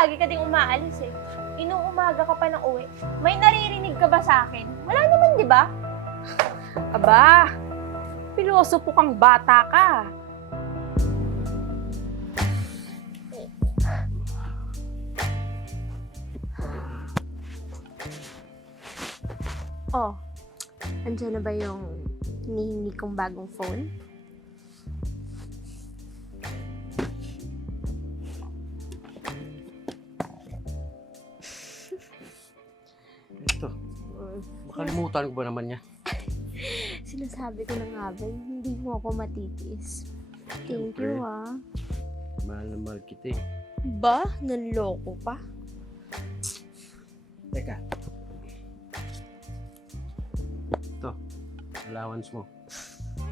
lagi ka ding umaalis eh. Inuumaga ka pa ng uwi. May naririnig ka ba sa akin? Wala naman, di ba? Aba, pilosopo kang bata ka. Oh, andyan na ba yung hinihingi kong bagong phone? Ito, makalimutan ko ba naman niya? Sinasabi ko na nga ba, hindi mo ako matitiis. Thank you, ha. Mahal na mahal kita eh. Ba? Nanloko pa? Teka. Ito, allowance mo.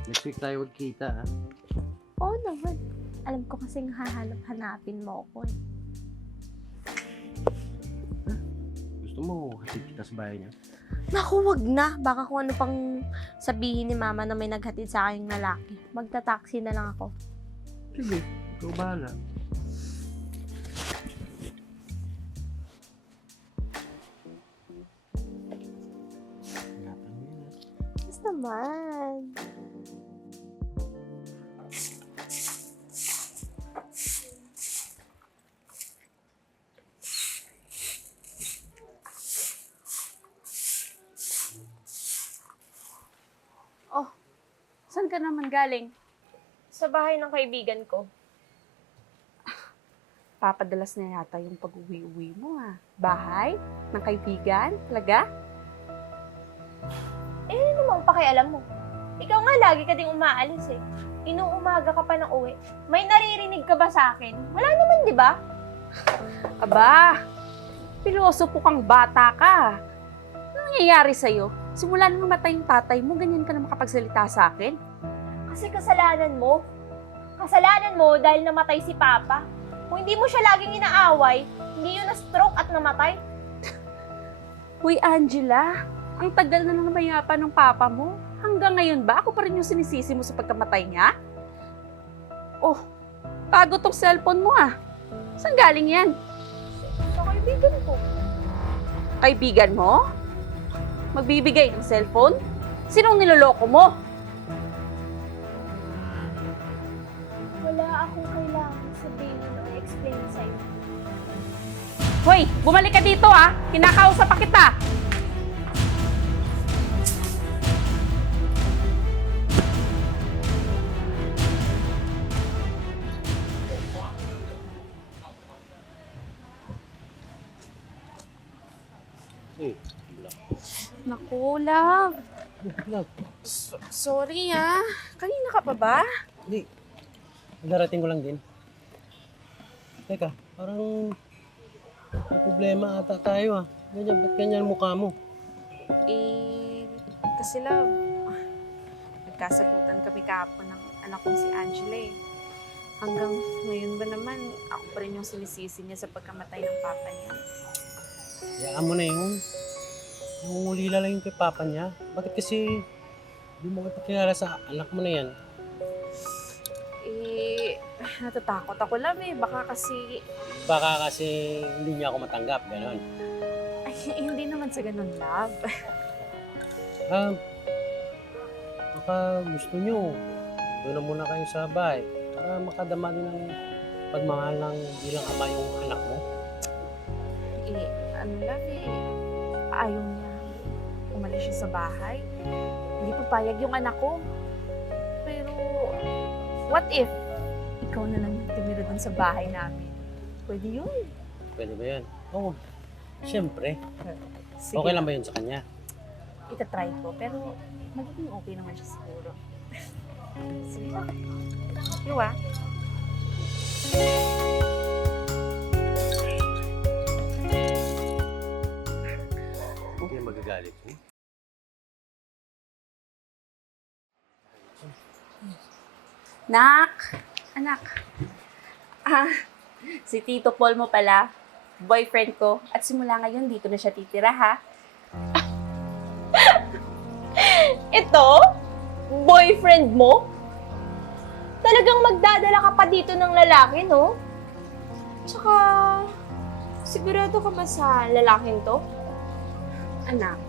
Next week tayo magkita ha. Oo naman. Alam ko kasing hahanap-hanapin mo ako eh. Gusto mo hatid kita sa bahay niya? Naku, wag na. Baka kung ano pang sabihin ni mama na may naghatid sa aking lalaki. Magta-taxi na lang ako. Sige, ikaw bahala. Ingatan mo yun ha. Yes naman. Oh, saan ka naman galing? Sa bahay ng kaibigan ko. Papadalas na yata yung pag-uwi-uwi mo Bahay? Ng kaibigan? Talaga? Ano namang pakialam mo? Ikaw nga lagi ka ding umaalis eh. Inuumaga ka pa ng uwi. May naririnig ka ba sa akin? Wala naman, di ba? Aba, pilosopo kang bata ka. Ano nangyayari sa'yo? Simula nang namatay yung tatay mo, ganyan ka na makapagsalita sa akin? Kasi kasalanan mo. Kasalanan mo dahil namatay si Papa. Kung hindi mo siya laging inaaway, hindi yun na-stroke at namatay. Uy, Angela, ang tagal na nang mayapa ng papa mo. Hanggang ngayon ba ako pa rin yung sinisisi mo sa pagkamatay niya? Oh, bago tong cellphone mo Saan galing yan? Sa kaibigan ko. Kaibigan mo? Magbibigay ng cellphone? Sinong niloloko mo? Wala akong kailangan sabihin o explain sa'yo. Hoy, bumalik ka dito Kinakausap pa kita. Eh, Naku, love. love. Sorry Kanina ka pa ba? Hindi. Darating ko lang din. Teka, parang may problema ata tayo Ganyan, ba't ganyan mukha mo? Kasi love, nagkasagutan kami kahapon ng anak kong si Angela Hanggang ngayon ba naman, ako pa rin yung sinisisi niya sa pagkamatay ng papa niya. Hayaan mo na yun. Nangungulila lang yung kay papa niya. Bakit kasi hindi mo ipakilala sa anak mo na yan? Natatakot ako love Baka kasi hindi niya ako matanggap, gano'n. Ay, hindi naman sa ganun love. Baka gusto nyo, doon na muna kayo sa bahay para makadama din ng pagmamahal ng bilang ama yung anak mo. Ayaw niya umalis siya sa bahay. Hindi papayag yung anak ko. Pero, what if ikaw na lang tumira dun sa bahay namin? Pwede yun. Pwede ba yan? Oo. Siyempre. Sige. Okay lang ba yun sa kanya? Itatry ko, pero magiging okay naman siya siguro. Sige lang. You Hindi magagalit. Anak. Si Tito Paul mo pala, boyfriend ko. At simula ngayon, dito na siya titira, Ito? Boyfriend mo? Talagang magdadala ka pa dito ng lalaki, no? Tsaka, Sigurado ka ba sa lalaking to? Anak,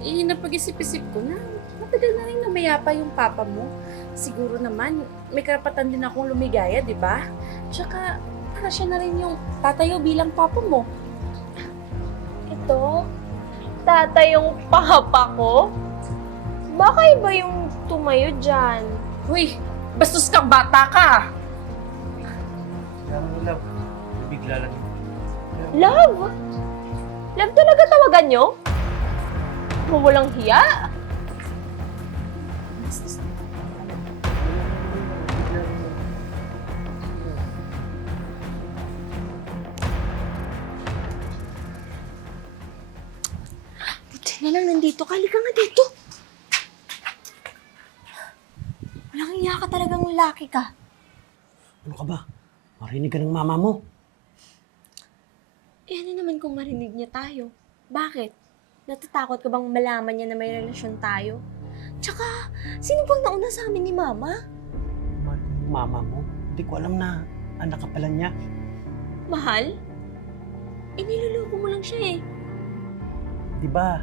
napag-isip-isip ko na matagal na rin namayapa yung papa mo. Siguro naman, may karapatan din akong lumigaya, di ba? Tsaka, para siya na rin yung tatayo bilang papa mo. Ito? Tatay yung papa ko? Baka iba yung tumayo dyan. Uy, bastos kang bata ka! Kaya mo, love. Bigla lang. Love? Love talaga tawagan nyo? Walang hiya? Buti na lang nandito ka. Halika nga dito. Walang hiya ka talagang lalaki ka. Ano ka ba? Marinig ka ng mama mo. Eh ano naman kung marinig niya tayo? Bakit? Natatakot ka bang malaman niya na may relasyon tayo? Tsaka, sino bang nauna sa amin ni Mama? Mahal ko yung mama mo. Hindi ko alam na anak ka pala niya. Mahal? Eh, niloloko mo lang siya eh. Di ba?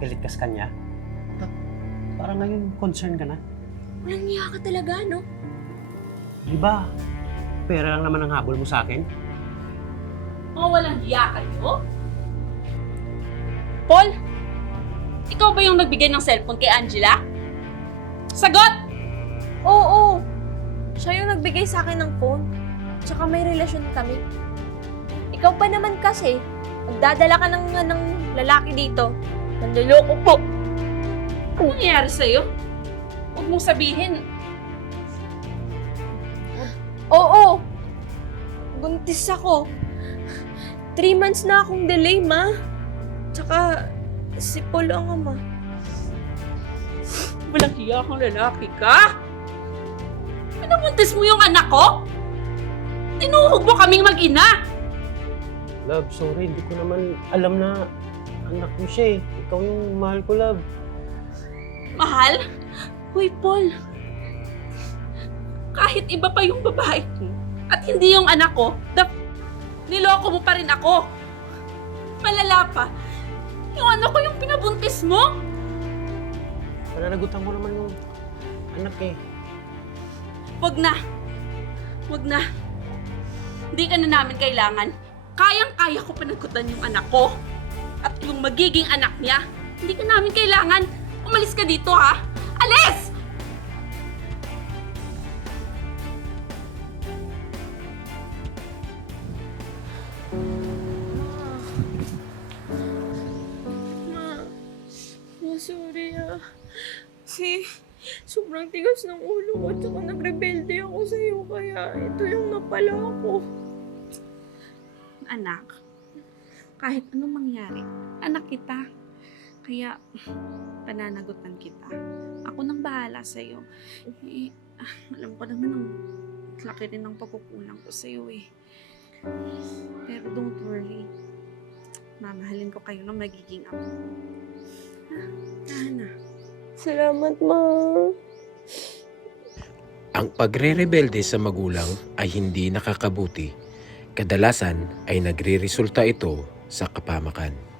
Galit ka sa kanya. Parang ngayon concern ka na. Walang niya ka talaga, no? Di ba? Pera lang naman ang habol mo sa akin. Mga walang hiya kayo? Paul, ikaw ba yung nagbigay ng cellphone kay Angela? Sagot! Oo. Siya yung nagbigay sa akin ng phone. Tsaka may relasyon kami. Ikaw pa naman kasi, magdadala ka ng lalaki dito. Nanloloko po. Ano nangyayari sa'yo? Huwag mong sabihin. Oo. Buntis ako. 3 months na akong delay, ma. Tsaka, si Paul ang ama. Walang hiya kang lalaki ka? Pinabuntis mo yung anak ko? Tinuhog mo kaming mag-ina? Love, sorry. Hindi ko naman alam na anak mo siya eh. Ikaw yung mahal ko, love. Mahal? Hoy, Paul. Kahit iba pa yung babae ko at hindi yung anak ko, niloko mo pa rin ako. Malala pa. Yung anak ko yung pinabuntis mo? Pananagutan ko naman yung anak eh. Wag na. Wag na. Hindi ka na namin kailangan. Kayang-kaya ko panagutan yung anak ko. At yung magiging anak niya. Hindi ka namin kailangan. Umalis ka dito, ha? Alis! Sorry Kasi sobrang tigas ng ulo ko tsaka nagrebelde ako sa'yo kaya ito yung napala ko. Anak, kahit anong mangyari, anak kita. Kaya, pananagutan kita. Ako nang bahala sa'yo. Eh, alam ko naman ang laki rin ng pagkukulang ko sa'yo eh. Pero don't worry. Mamahalin ko kayo ng magiging apo. Tahan na. Salamat, Ma. Ang pagre-rebelde sa magulang ay hindi nakakabuti. Kadalasan ay nagre-resulta ito sa kapamakan.